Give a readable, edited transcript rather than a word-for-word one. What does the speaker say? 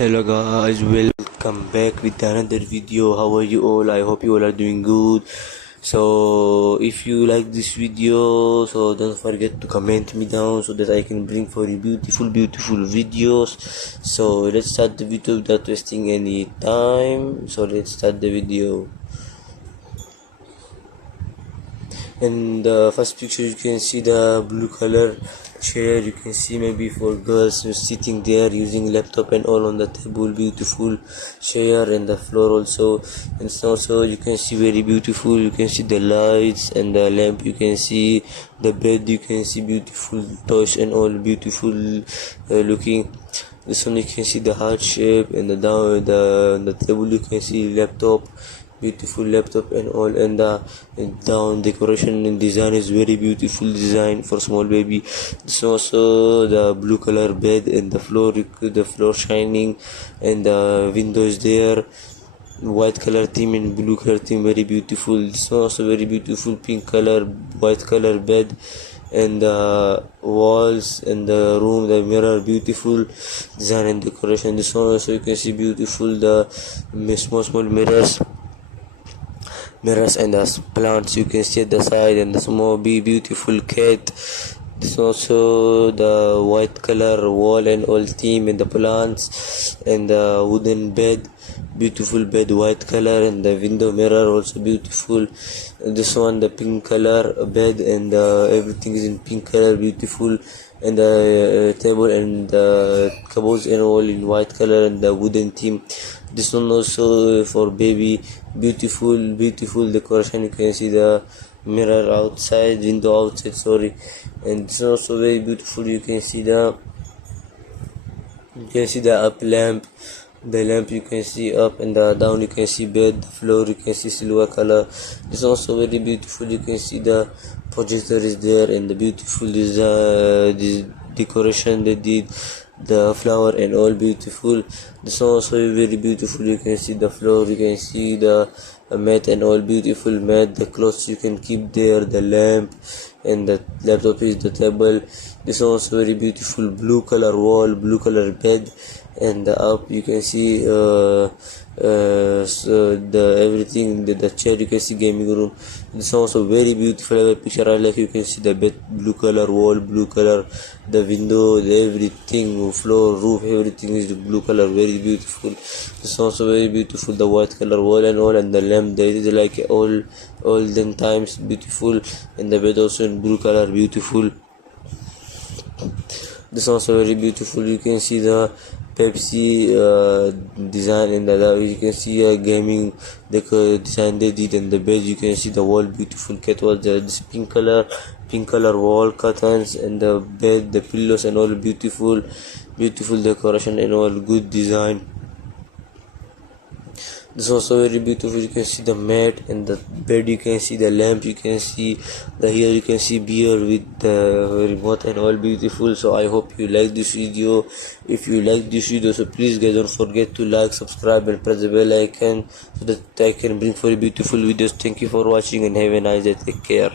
Hello guys, welcome back with another video. How are you all? I hope you all are doing good. So if you like this video, so don't forget to comment me down so that I can bring for you beautiful videos. So let's start the video without wasting any time. So let's start the video. In the first picture you can see the blue color chair. You can see maybe for girls who's sitting there using laptop and all on the table. Beautiful chair, and the floor also, and also you can see very beautiful. You can see the lights and the lamp. You can see the bed. You can see beautiful toys and all beautiful looking. This one you can see the heart shape, and the down the table you can see laptop, beautiful laptop and all, and the down decoration and design is very beautiful design for small baby. This also the blue color bed, and the floor shining, and the windows there, white color theme and blue color theme, very beautiful. This one also very beautiful pink color, white color bed, and the walls and the room, the mirror, beautiful design and decoration. This one also you can see beautiful the small mirrors and the plants you can see at the side, and the small beautiful cat. This also the white color wall and all theme, and the plants, and the wooden bed, beautiful bed, white color, and the window mirror also beautiful. And this one the pink color bed, and everything is in pink color, beautiful, and the table and the cupboards and all in white color, and the wooden theme. This one also for baby, beautiful decoration. You can see the mirror outside, window outside, sorry, and this is also very beautiful. You can see the up lamp, the lamp you can see up, and the down you can see bed, the floor you can see silver color. This is also very beautiful. You can see the projector is there, and the beautiful this decoration they did, the flower and all beautiful. This is also very beautiful. You can see the floor, you can see the mat and all beautiful mat, the clothes you can keep there, the lamp, and the laptop is the table. This is also very beautiful blue color wall, blue color bed, and up you can see so the everything, the chair you can see gaming room. This is also very beautiful picture I like. You can see the bed, blue color wall, blue color, the window, everything, floor, roof, everything is blue color, very beautiful. This is also very beautiful, the white color wall and all, and the lamp there is like olden times, beautiful, and the bed also in blue color, beautiful. This is also very beautiful. You can see the Pepsi design, and you can see a gaming design they did, and the bed you can see the wall, beautiful cat wall, this pink color wall curtains, and the bed, the pillows and all beautiful decoration and all good design. This is also very beautiful. You can see the mat and the bed, you can see the lamp, you can see the here you can see beer with the remote and all beautiful. So I hope you like this video. If you like this video, so please guys don't forget to like, subscribe and press the bell icon so that I can bring for you beautiful videos. Thank you for watching and have a nice day. Take care.